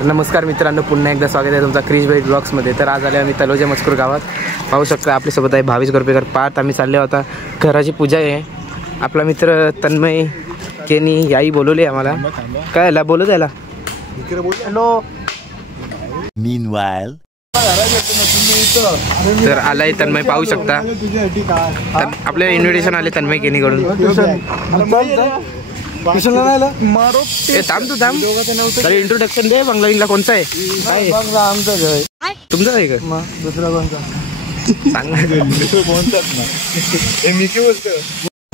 तर नमस्कार मित्रांनो, पुन्हा एकदा स्वागत आहे तुमचा क्रिश भाई ब्लॉग्समध्ये। तर आज आले आम्ही तलोजा मजकूर गावात। पाहू शकता आपल्यासोबत आहे भावेश गोरपेकर। पाहत आम्ही चालले होता घराची पूजा आहे। आपला मित्र तन्मय केनी याई बोलवले आम्हाला। काय याला बोलू त्याला हॅलो। Meanwhile, तर आलाय तन्मय, पाहू शकता आपल्याला इन्व्हिटेशन आले तन्मय केनीकडून। थांब तू थांब, तर इंट्रोडक्शन दे। बंगला बिंगला कोणचा आहे? तुमचा आहे का? दुसरा कोणता सांग ना।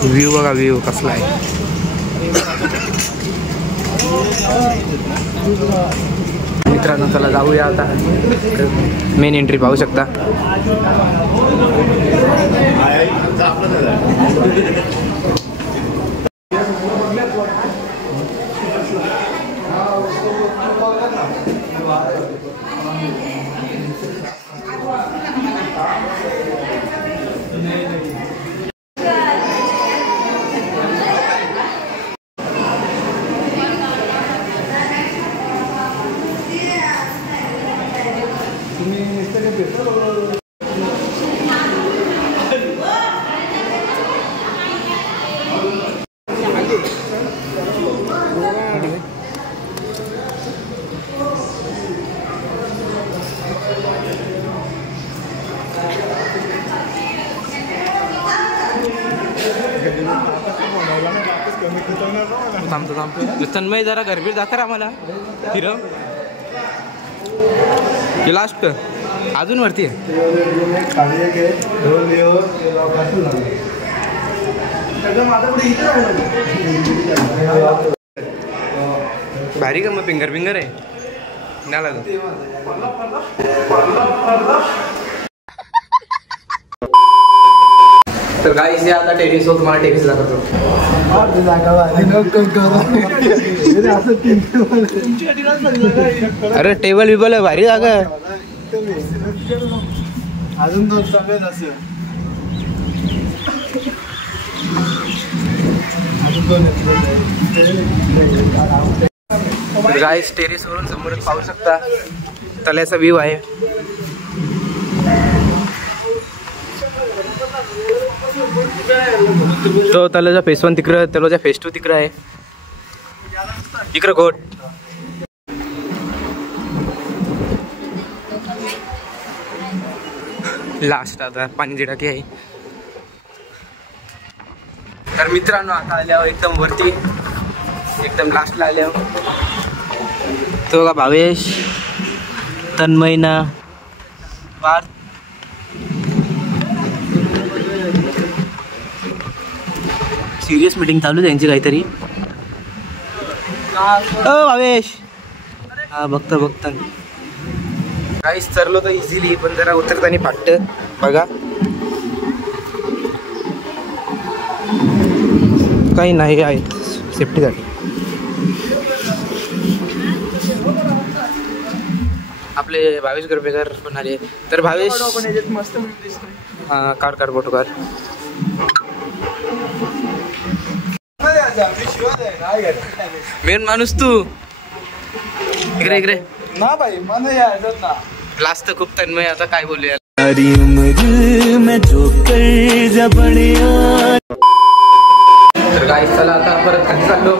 व्ह्यू बघा, व्ह्यू कसला आहे। मित्रांनो चला जाऊया आता। मेन एंट्री पाहू शकता। तन्मय जरा गरबीर दाखर आम्हाला फिरव। लास्ट अजून वरती आहे। भारी का मग फिंगर फिंगर आहे ना लागत। तर गाईस हे आता टेनिस होत, मला टेनिस दाखवतो। अरे टेबल बिबल आहे, भारी जागा आहे। अजून दोन सगळेच असे गाईस टेरेस वरून समोरच पाहू शकता तल्याचा व्ह्यू आहे। तो तलोजा फेस 1 तिकडं, तलोजा फेस 2 तिकडं आहे। इकडं घोट लास्ट आता पाणी टाकी आहे। तर मित्रांनो आता आल्यावर एकदम वरती, एकदम लास्टला आल्यावर तो का भावेश तन्मयना पार्थ सिरियस मीटिंग चालू आहे त्यांची काहीतरी। भावेश हा बघता बघता काहीच चरलो तर इझिली, पण जरा उतरताना फाटतं बघा। काही नाही आहे सेफ्टीसाठी। आपले भावेश गोरपेकर पण आले। तर भावेश मस्त हा काढ फोटो काढ। मेन माणूस तू इकडे इकडे ना भाई, मन यायचं ना लास्ट खूप तन्मय। आता काय बोलूया। तर गाईस चला आता परत खाली चाललो।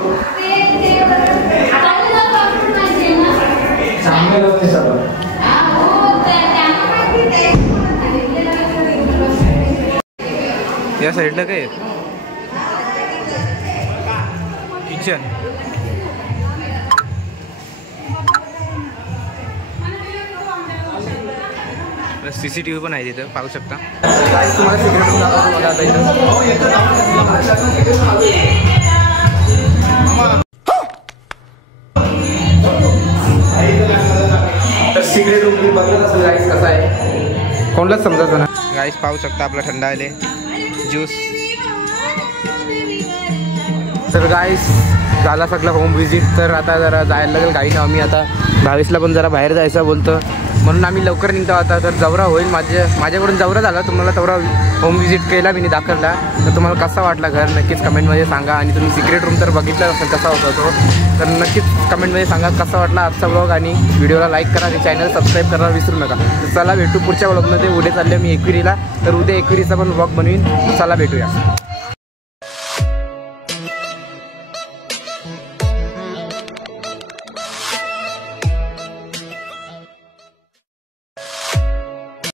या साईडला काय किचन, CCTV पण आहे तिथं पाहू शकता। तर सिक्रेट रूम तुम्ही बघत असेल गाईस कसा आहे, कोणालाच समजायचं ना। गाईस पाहू शकता आपला थंडा आले ज्यूस। तर गाईस झाला सगळं होम विजिट. तर आता जरा जायला लागेल गाईनं. आम्ही आता 22ला पण जरा बाहेर जायचं बोलतो म्हणून आम्ही लवकर निघतो आता. तर जवरा होईल माझ्याकडून जवरा झाला. तुम्हाला तेवढा होम विजिट केला मी दाखवला. तर तुम्हाला कसा वाटला घर नक्कीच कमेंटमध्ये सांगा. आणि तुम्ही सिक्रेट रूम तर बघितला असेल कसा होता तो, तर नक्कीच कमेंटमध्ये सांगा कसा वाटला आजचा व्लॉग. आणि व्हिडिओला लाईक करा आणि चॅनल सबस्क्राईब करायला विसरू नका. तर चला भेटू पुढच्या व्लॉगमध्ये. उद्या चालले मी एकविरीला, तर उद्या एकविरीचा पण व्लॉग बनवीन. चला भेटूया.